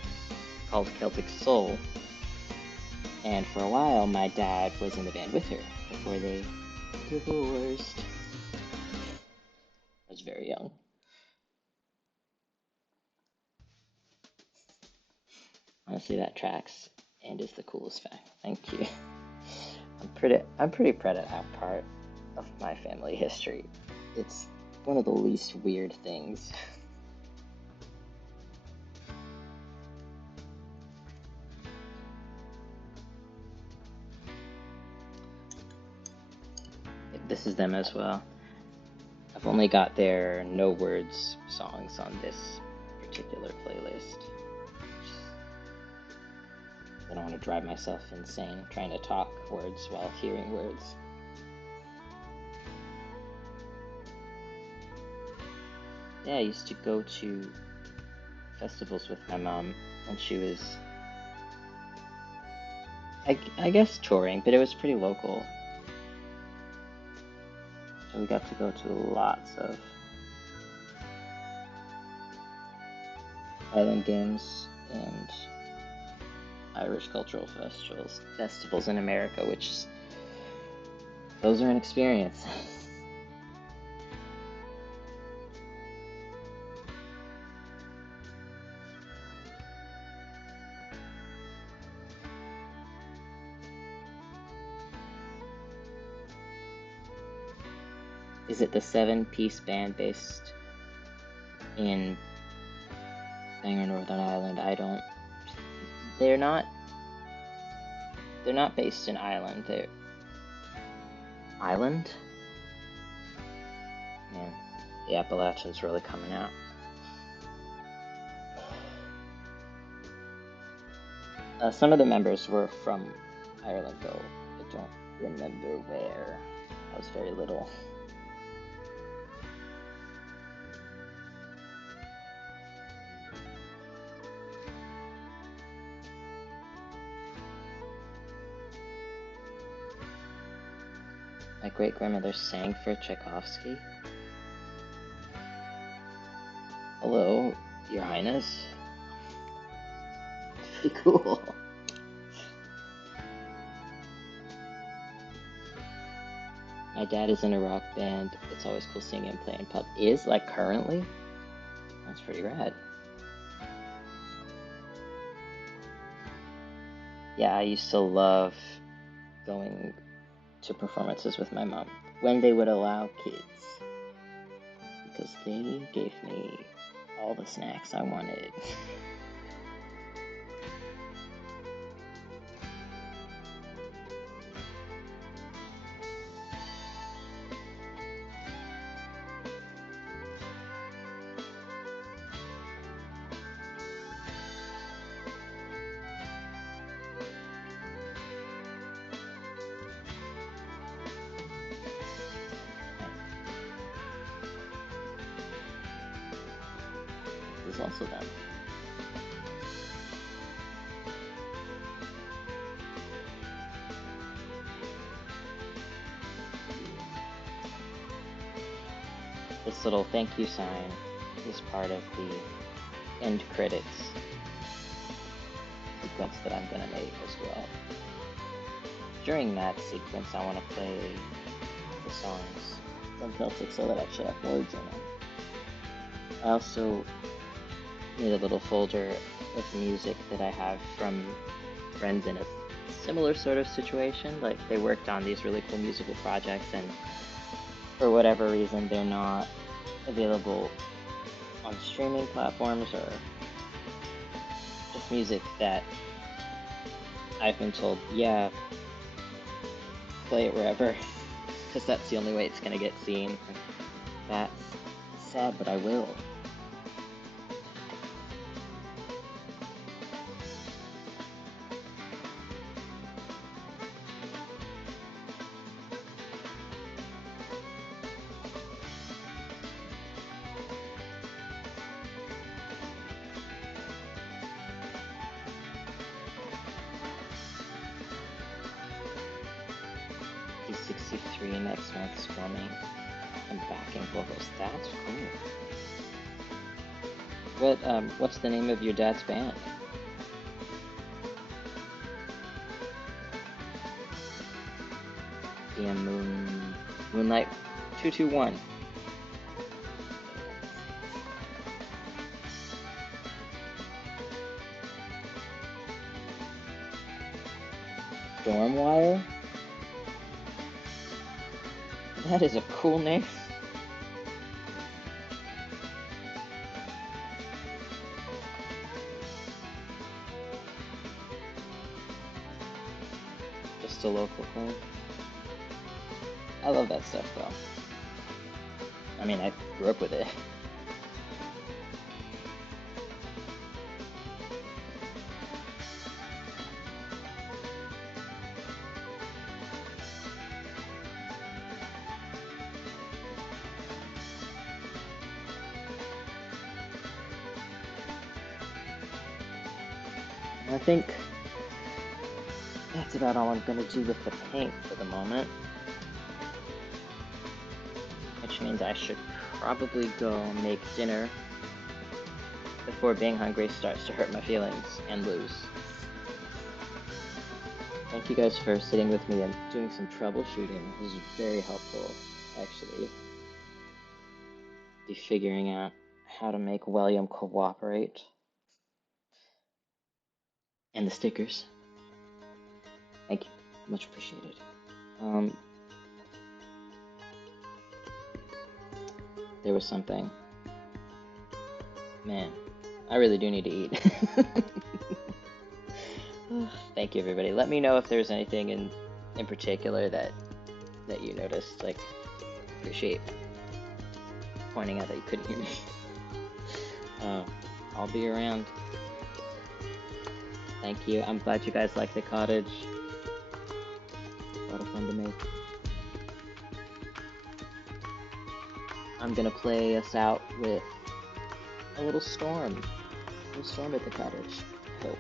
called Celtic Soul, and for a while my dad was in the band with her before they divorced. I was very young. Honestly, that tracks and is the coolest fact. Thank you. I'm pretty proud of that part of my family history. It's one of the least weird things. This is them as well. I've only got their no words songs on this particular playlist. I don't want to drive myself insane trying to talk words while hearing words. Yeah, I used to go to festivals with my mom when she was, I guess, touring, but it was pretty local. So we got to go to lots of island games and Irish cultural festivals in America, which those are an experience. Is it the 7-piece band based in Bangor, Northern Ireland? I don't. They're not based in Ireland. They're Ireland? Man, the Appalachians really coming out. Some of the members were from Ireland, though. I don't remember where. I was very little. My great-grandmother sang for Tchaikovsky. Hello, Your Highness. Pretty cool. My dad is in a rock band. It's always cool seeing him play in pub. Is, like, currently? That's pretty rad. Yeah, I used to love going to performances with my mom when they would allow kids, because they gave me all the snacks I wanted. This it's also them. This little thank you sign is part of the end credits sequence that I'm going to make as well. During that sequence, I want to play the songs from Celtic so that actually have words in them. I also made a little folder of music that I have from friends in a similar sort of situation. Like, they worked on these really cool musical projects, and for whatever reason, they're not available on streaming platforms, or just music that I've been told, yeah, play it wherever, because that's the only way it's going to get seen. That's sad, but I will. D63 next month strumming and backing vocals. That's cool. What's the name of your dad's band? Moonlight 221. Stormwire? That is a cool name. Just a local thing. I love that stuff though. I mean, I grew up with it. I think that's about all I'm going to do with the paint for the moment. Which means I should probably go make dinner before being hungry starts to hurt my feelings and lose. Thank you guys for sitting with me and doing some troubleshooting. It was very helpful, actually. Be figuring out how to make William cooperate. And the stickers. Thank you. Much appreciated. There was something. Man, I really do need to eat. Thank you, everybody. Let me know if there's anything in particular that you noticed. Like, appreciate pointing out that you couldn't hear me. I'll be around. Thank you. I'm glad you guys like the cottage. A lot of fun to make. I'm gonna play us out with a little storm. A little storm at the cottage. Hope.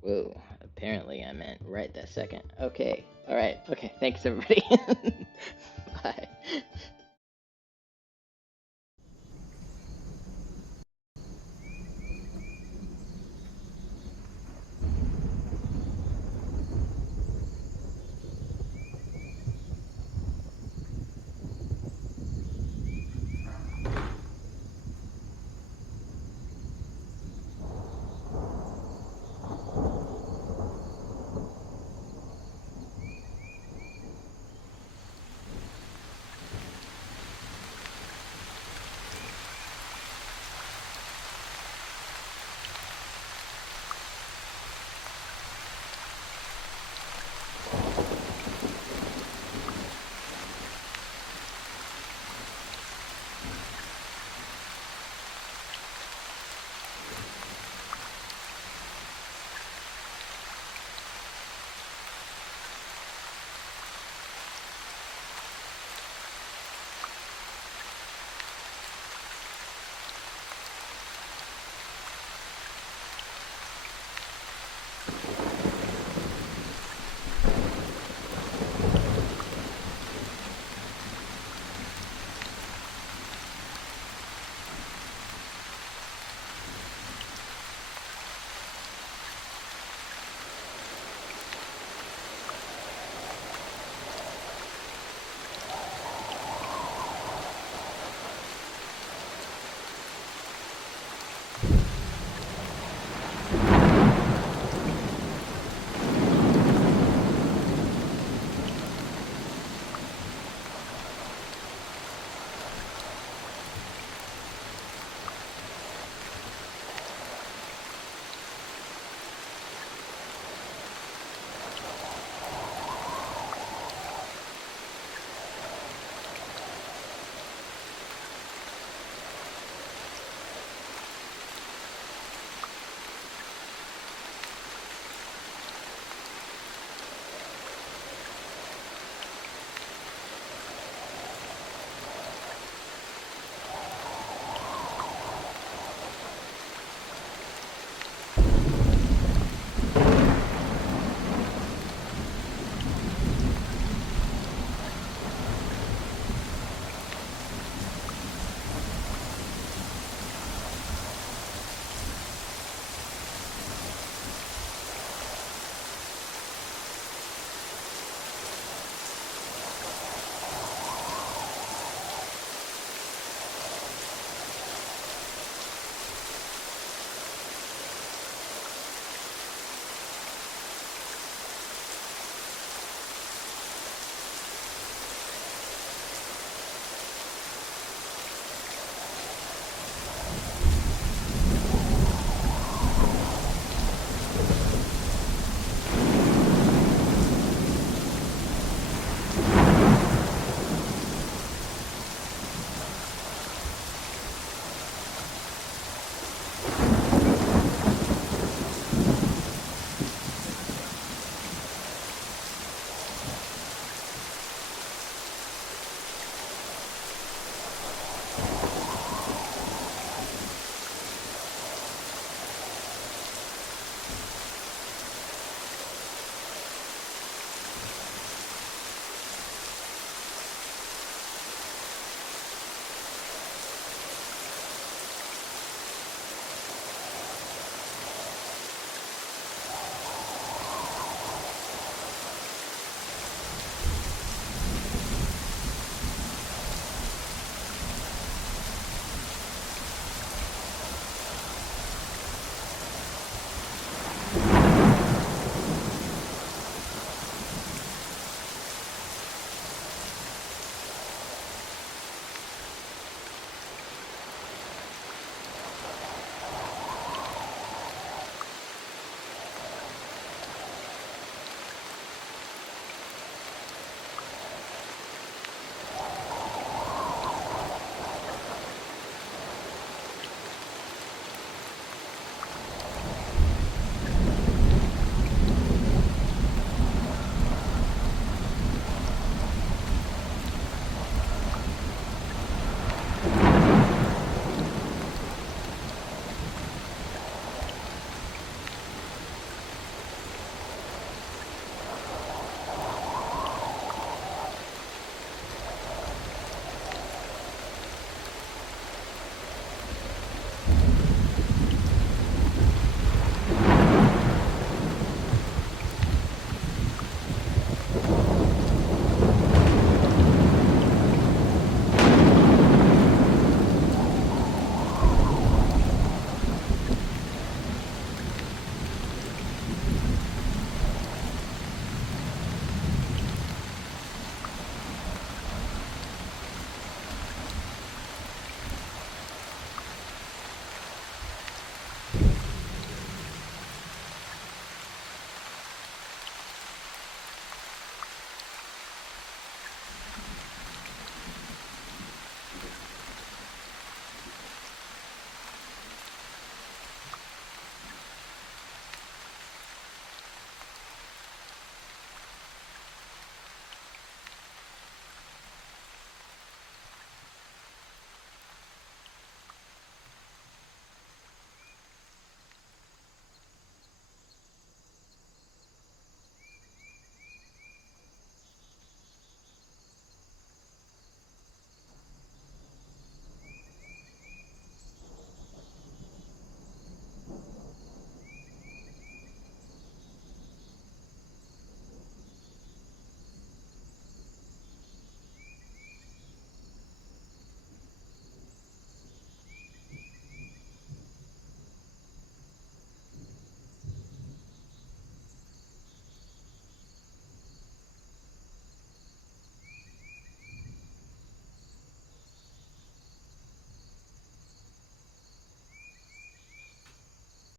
Whoa, apparently I meant right that second. Okay, alright, okay, thanks everybody. Bye.